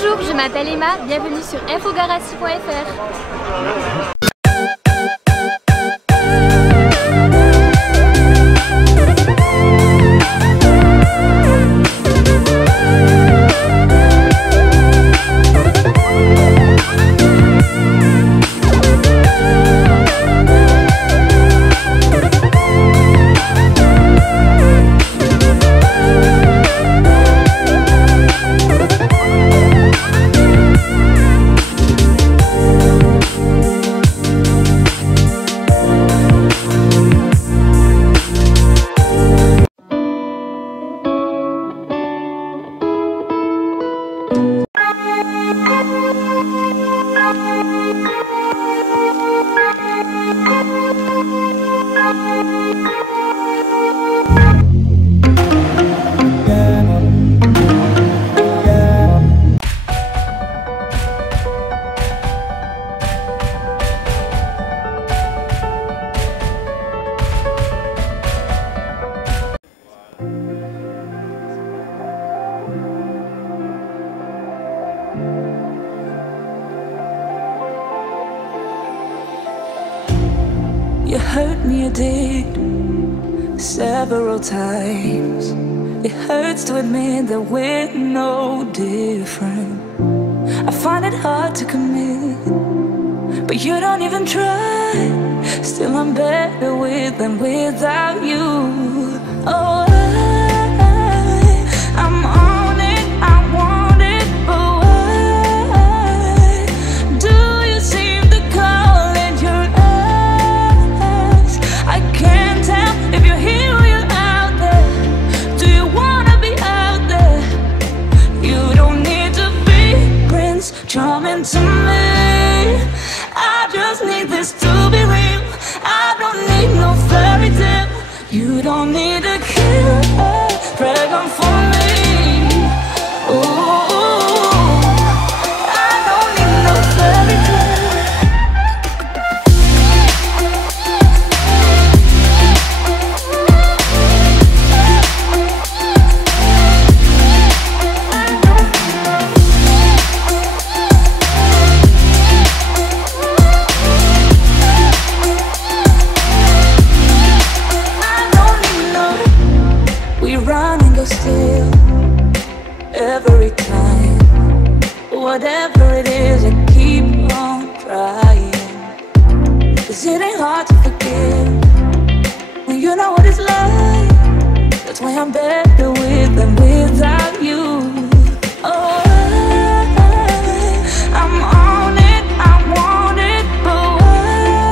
Bonjour, je m'appelle Emma, bienvenue sur infogarassi.fr. You hurt me, you did, several times. It hurts to admit that we're no different. I find it hard to commit, but you don't even try. Still I'm better with than without you. Oh, I'm on it, I want it, but why do you seem to call it your eyes? I can't tell if you're here or you're out there. Do you wanna be out there? You don't need to be Prince Charming to me. I just need this to be real. I don't need no fairy tale. You don't need a killer pregnant for me. Ooh, I don't need no fairy tale. Still, every time, whatever it is, I keep on trying. 'Cause it ain't hard to forgive when you know what it's like. That's why I'm better with than without you. Oh, I'm on it, I want it, but why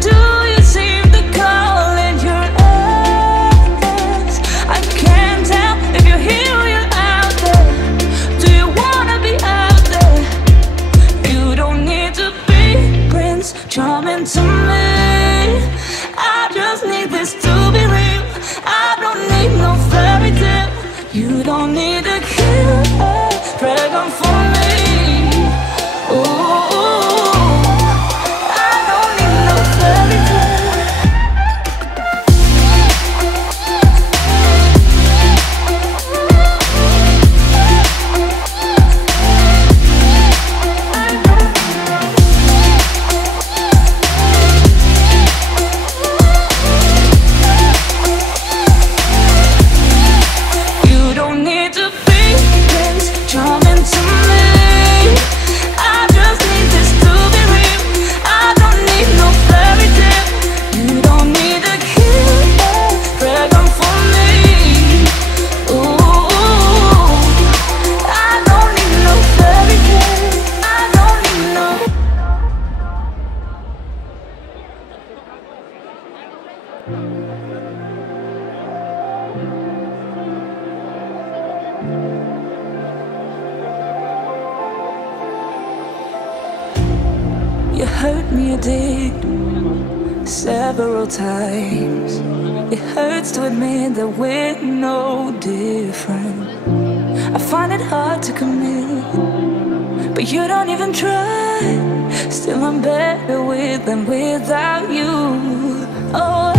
do you seem to call it your eyes? I can't tell if you're here or you're out there. Do you wanna be out there? You don't need to be Prince Charming to me. I just need this to be real. I don't need no fairy tale. You don't need a killer pregnant for me. Ooh, I don't need no fairy tale. You don't need to be Prince Charming to me. I just need this to be real. I don't need no fairy tale. You don't need a killer pregnant for me. Ooh, I don't need no fairy tale. I don't need no. You hurt me, you did, several times. It hurts to admit that we're no different. I find it hard to commit, but you don't even try. Still I'm better with than without you. Oh,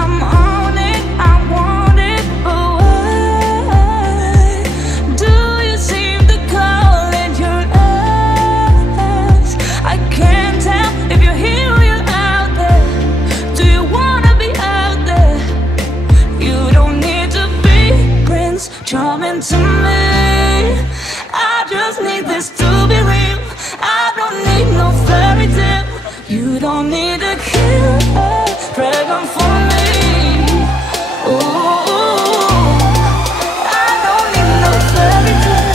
I'm on it, I want it, but why to me. I just need this to be real. I don't need no fairy tale. You don't need to kill a dragon for me. Ooh, I don't need no fairy tale.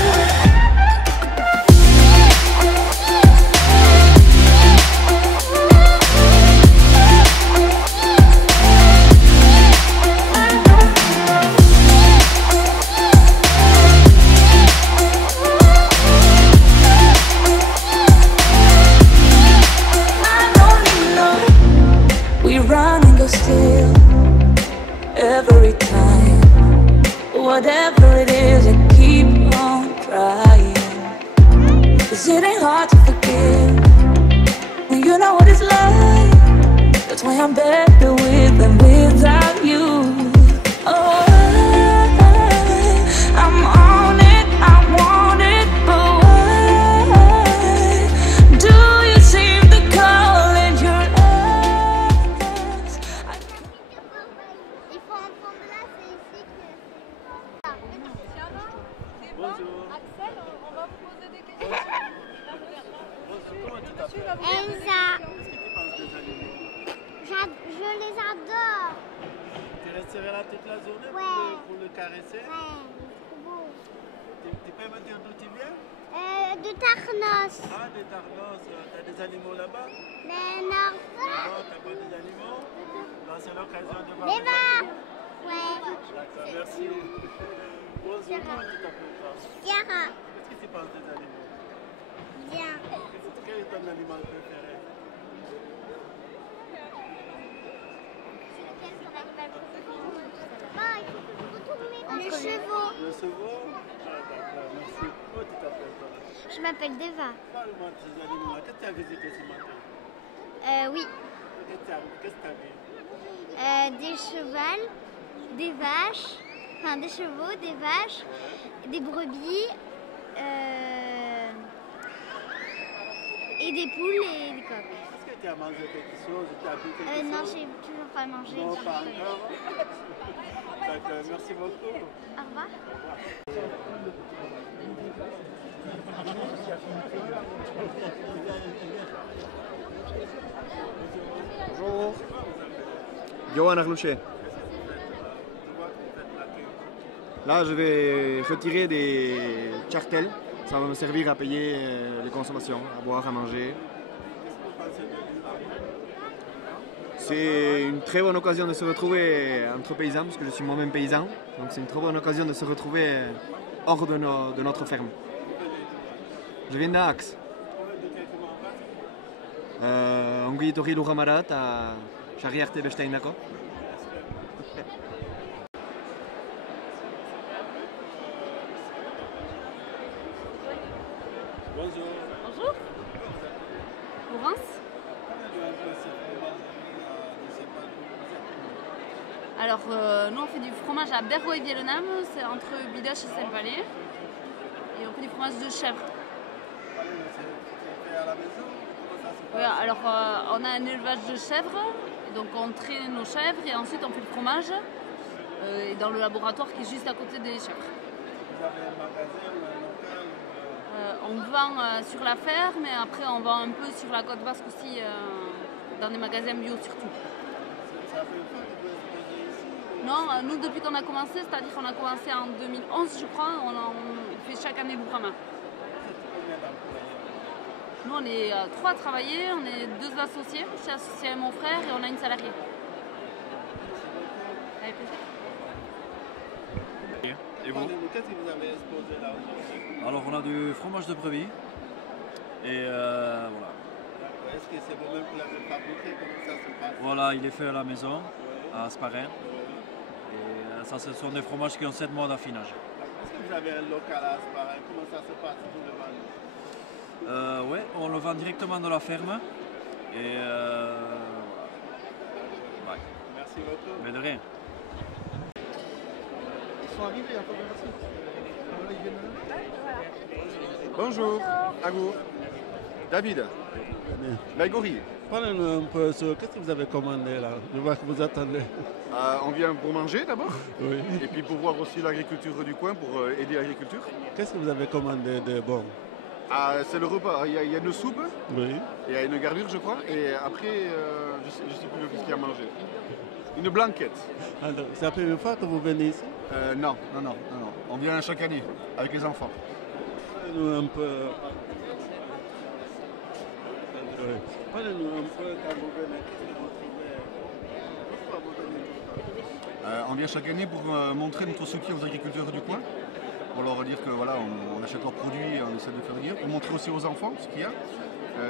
Still, every time, whatever it is, I keep on trying. 'Cause it ain't hard to forgive when you know what it's like. That's why I'm better with than without you. Oh, I'm on it, I want it, but why do you seem to call it your eyes? Il faut entendre là, c'est ici que... Bonjour. Axel, on va vous poser des questions. Comment tu t'appelles? Elsa, Qu'est-ce que tu penses des animaux? je les adore. Tu resterais là toute la journée Ouais. pour le caresser? Ouais, c'est beau. Tu peux me dire d'où tu viens? De Tarnos. Ah, de Tarnos. T'as des animaux là-bas? Mais non. Non, t'as pas des animaux? Non, c'est l'occasion de voir Les des va. animaux. Ouais. D'accord, merci. Bonjour, comment tu t'appelles toi? Tiara. Qu'est-ce que tu penses des animaux? Bien. Quel est ton animal préféré? Les chevaux. Le chevaux? Ah, d'accord, merci. Comment tu t'appelles toi? Je m'appelle Deva. Parle-moi de ces animaux-là. Qu'est-ce que tu as visité ce matin? Oui. Qu'est-ce que tu as vu? Des chevals, des vaches, enfin des chevaux, des vaches, des brebis, et des poules et des coqs. Est-ce que tu as mangé quelque chose? Tu as bu quelque Non, chose? j'ai toujours pas mangé. Non, j'ai pas pas- encore. D'accord, merci beaucoup. Au revoir. Bonjour. Johan Arlouchet. Là, je vais retirer des chartels. Ça va me servir à payer les consommations, à boire, à manger. C'est une très bonne occasion de se retrouver entre paysans, parce que je suis moi-même paysan. Donc c'est une très bonne occasion de se retrouver hors de notre ferme. Je viens d'Axe. Ongi etorri Lujamara eta sarri arte beste hainako. Bonjour. Bonjour. Laurence. Alors, nous on fait du fromage à Bergo-et-Viellenam, c'est entre Bidoche et Saint-Palais. Et on fait du fromage de chèvre. Oui, alors on a un élevage de chèvres, et donc on traite nos chèvres et ensuite on fait le fromage et dans le laboratoire qui est juste à côté des chèvres. Vous avez un magasin ou un local? On vend sur la ferme et après on vend un peu sur la côte basque aussi, dans des magasins bio surtout. Ça fait une fois que vous exposez ici? Non, nous depuis qu'on a commencé, c'est-à-dire qu'on a commencé en 2011 je crois, on fait chaque année Bourama. Combien d'employés? Nous on est 3 à travailler, on est 2 associés, je suis associée à mon frère et on a une salariée. Avec plaisir. Et vous? Qu'est-ce que vous avez exposé là aujourd'hui? Alors on a du fromage de brebis et voilà. Est-ce que c'est vous-même qui l'avez fabriqué? Comment ça se passe? Voilà, il est fait à la maison, à Asparin. Et ça, ce sont des fromages qui ont 7 mois d'affinage. Est-ce que vous avez un local à Asparin? Comment ça se passe? Vous le vendez? Ouais, on le vend directement de la ferme. Et ouais, Merci beaucoup. mais de rien. Ils sont arrivés, il faut Bonjour, à vous. David. Laïgorie. Parlez-nous un peu sur qu'est-ce que vous avez commandé là. Je vois que vous attendez. On vient pour manger d'abord, Oui. et puis pour voir aussi l'agriculture du coin, pour aider l'agriculture. Qu'est-ce que vous avez commandé de bon? C'est le repas. Il y a une soupe, Oui. il y a une garnure, je crois, et après, je sais plus ce qu'il y a à manger. Une blanquette. Alors, c'est la première fois que vous venez ici? Non. On vient chaque année avec les enfants. Parlez-nous un peu. Oui. Parlez-nous un peu quand vous venez. On vient chaque année pour montrer notre soutien aux agriculteurs du coin, pour leur dire que voilà, on achète leurs produits et on essaie de faire venir, pour montrer aussi aux enfants ce qu'il y a.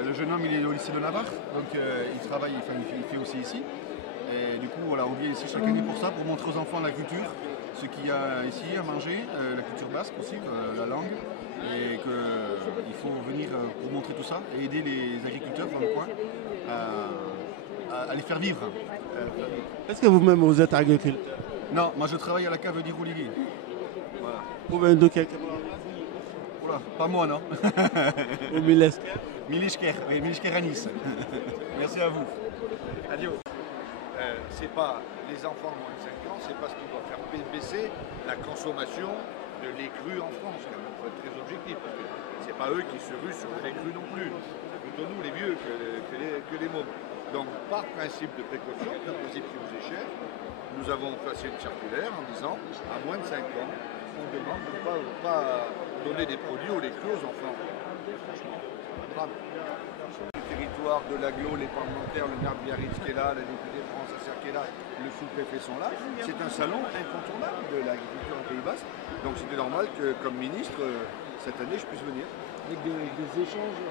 Le jeune homme, il est au lycée de Navarre, donc il travaille, il fait aussi ici. Et du coup, voilà, on vient ici chaque année pour ça, pour montrer aux enfants la culture, ce qu'il y a ici à manger, la culture basque aussi, la langue, et qu'il faut venir pour montrer tout ça et aider les agriculteurs dans le coin à les faire vivre. Est-ce que vous-même vous êtes agriculteur? Non, moi je travaille à la cave d'Irolivier. Voilà. Pouvez-nous quelque part? Oula, pas moi non. Au Milesker? Milishker à Nice. Merci à vous. Adieu. C'est pas les enfants de moins de 5 ans, c'est pas ce qui doit faire baisser la consommation de lait cru en France. Il faut être très objectif, parce que c'est pas eux qui se ruent sur le lait cru non plus. C'est plutôt nous les vieux que les mômes. Donc par principe de précaution, un principe qui vous est cher, nous avons passé une circulaire en disant à moins de 5 ans, on demande de ne pas donner des produits au lait cru aux enfants. Le territoire de l'agglo, les parlementaires, le maire Biarritz qui est là, la députée de France Asser qui est là, le sous-préfet sont là. C'est un salon incontournable de l'agriculture au Pays Basque. Donc c'était normal que, comme ministre, cette année, je puisse venir. Avec des échanges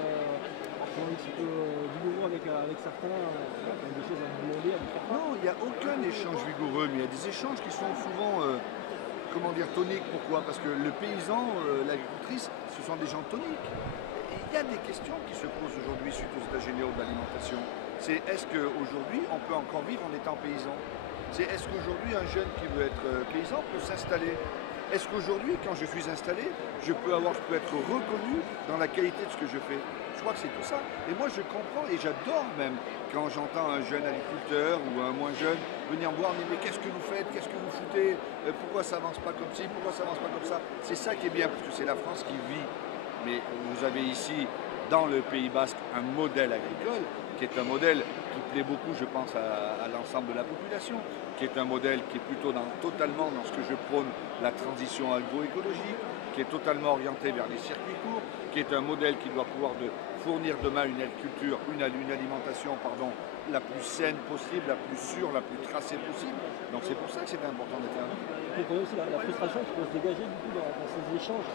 un petit peu vigoureux avec certains, des choses à vous demander, à vous faire part. Non, il n'y a aucun échange vigoureux, mais il y a des échanges qui sont souvent, comment dire, toniques. Pourquoi? Parce que le paysan, l'agricultrice, ce sont des gens toniques. Et il y a des questions qui se posent aujourd'hui suite aux états généraux de l'alimentation. C'est est-ce qu'aujourd'hui, on peut encore vivre en étant paysan? C'est est-ce qu'aujourd'hui, un jeune qui veut être paysan peut s'installer? Est-ce qu'aujourd'hui, quand je suis installé, je peux être reconnu dans la qualité de ce que je fais? Je crois que c'est tout ça. Et moi, je comprends et j'adore même quand j'entends un jeune agriculteur ou un moins jeune venir me voir, mais qu'est-ce que vous faites? Qu'est-ce que vous foutez? Pourquoi ça avance pas comme ci? Pourquoi ça avance pas comme ça? C'est ça qui est bien, parce que c'est la France qui vit. Mais vous avez ici, dans le Pays Basque, un modèle agricole qui est un modèle qui plaît beaucoup, je pense, à l'ensemble de la population, qui est un modèle qui est plutôt totalement dans ce que je prône, la transition agroécologique, qui est totalement orienté vers les circuits courts, qui est un modèle qui doit pouvoir fournir demain une agriculture, une alimentation la plus saine possible, la plus sûre, la plus tracée possible. Donc c'est pour ça que c'est important d'être là. Et quand même aussi la frustration qui peut se dégager du coup dans ces échanges.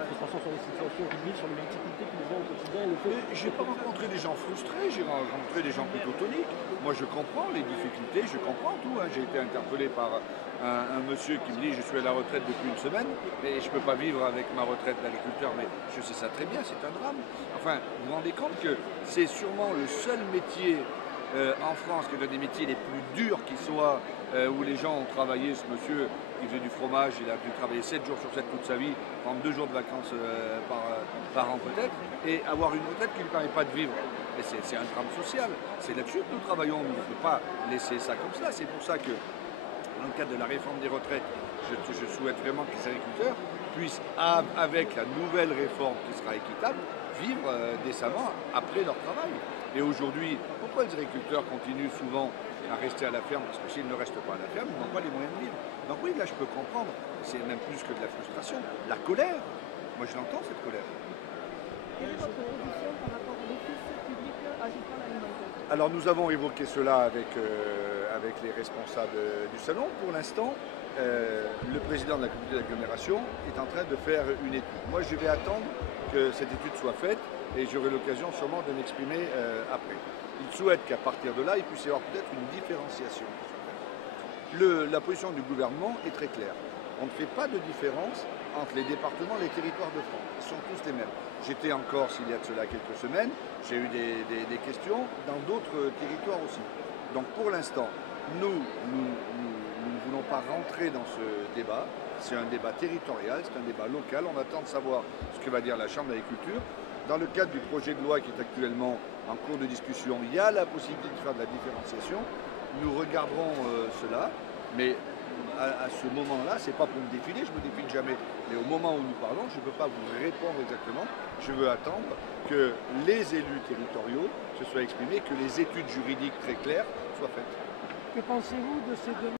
La frustration sur les situations qu'ils vivent, sur les difficultés qu'ils ont au quotidien. Je n'ai pas rencontré des gens frustrés, j'ai rencontré des gens plutôt toniques. Moi je comprends les difficultés, je comprends tout. J'ai été interpellé par un monsieur qui me dit je suis à la retraite depuis une semaine, mais je ne peux pas vivre avec ma retraite d'agriculteur, mais je sais ça très bien, c'est un drame. Enfin, vous vous rendez compte que c'est sûrement le seul métier en France qui est un des métiers les plus durs qui soient, où les gens ont travaillé. Ce monsieur qui faisait du fromage, il a dû travailler 7 jours sur 7 toute sa vie, prendre 2 jours de vacances par an peut-être, et avoir une retraite qui ne lui permet pas de vivre. Et c'est un drame social. C'est là-dessus que nous travaillons. On ne peut pas laisser ça comme ça. C'est pour ça que, dans le cadre de la réforme des retraites, je souhaite vraiment que les agriculteurs puissent, avec la nouvelle réforme qui sera équitable, vivre décemment après leur travail. Et aujourd'hui, pourquoi les agriculteurs continuent souvent à rester à la ferme? Parce que s'ils ne restent pas à la ferme, ils n'ont pas les moyens de vivre. Donc oui, là je peux comprendre, c'est même plus que de la frustration, la colère. Moi je l'entends cette colère. Quelle est votre position par rapport au déficit public agricoles alimentaires? Alors nous avons évoqué cela avec les responsables du salon. Pour l'instant, le président de la communauté d'agglomération est en train de faire une étude. Moi je vais attendre que cette étude soit faite et j'aurai l'occasion sûrement de m'exprimer après. Il souhaite qu'à partir de là, il puisse y avoir peut-être une différenciation. La position du gouvernement est très claire. On ne fait pas de différence entre les départements et les territoires de France. Ils sont tous les mêmes. J'étais en Corse il y a de cela quelques semaines, j'ai eu des questions dans d'autres territoires aussi. Donc pour l'instant, nous ne voulons pas rentrer dans ce débat. C'est un débat territorial, c'est un débat local. On attend de savoir ce que va dire la Chambre d'agriculture. Dans le cadre du projet de loi qui est actuellement en cours de discussion, il y a la possibilité de faire de la différenciation. Nous regarderons cela, mais à ce moment-là, ce n'est pas pour me défiler, je ne me défile jamais. Mais au moment où nous parlons, je ne peux pas vous répondre exactement. Je veux attendre que les élus territoriaux se soient exprimés, que les études juridiques très claires soient faites. Que pensez-vous de ces deux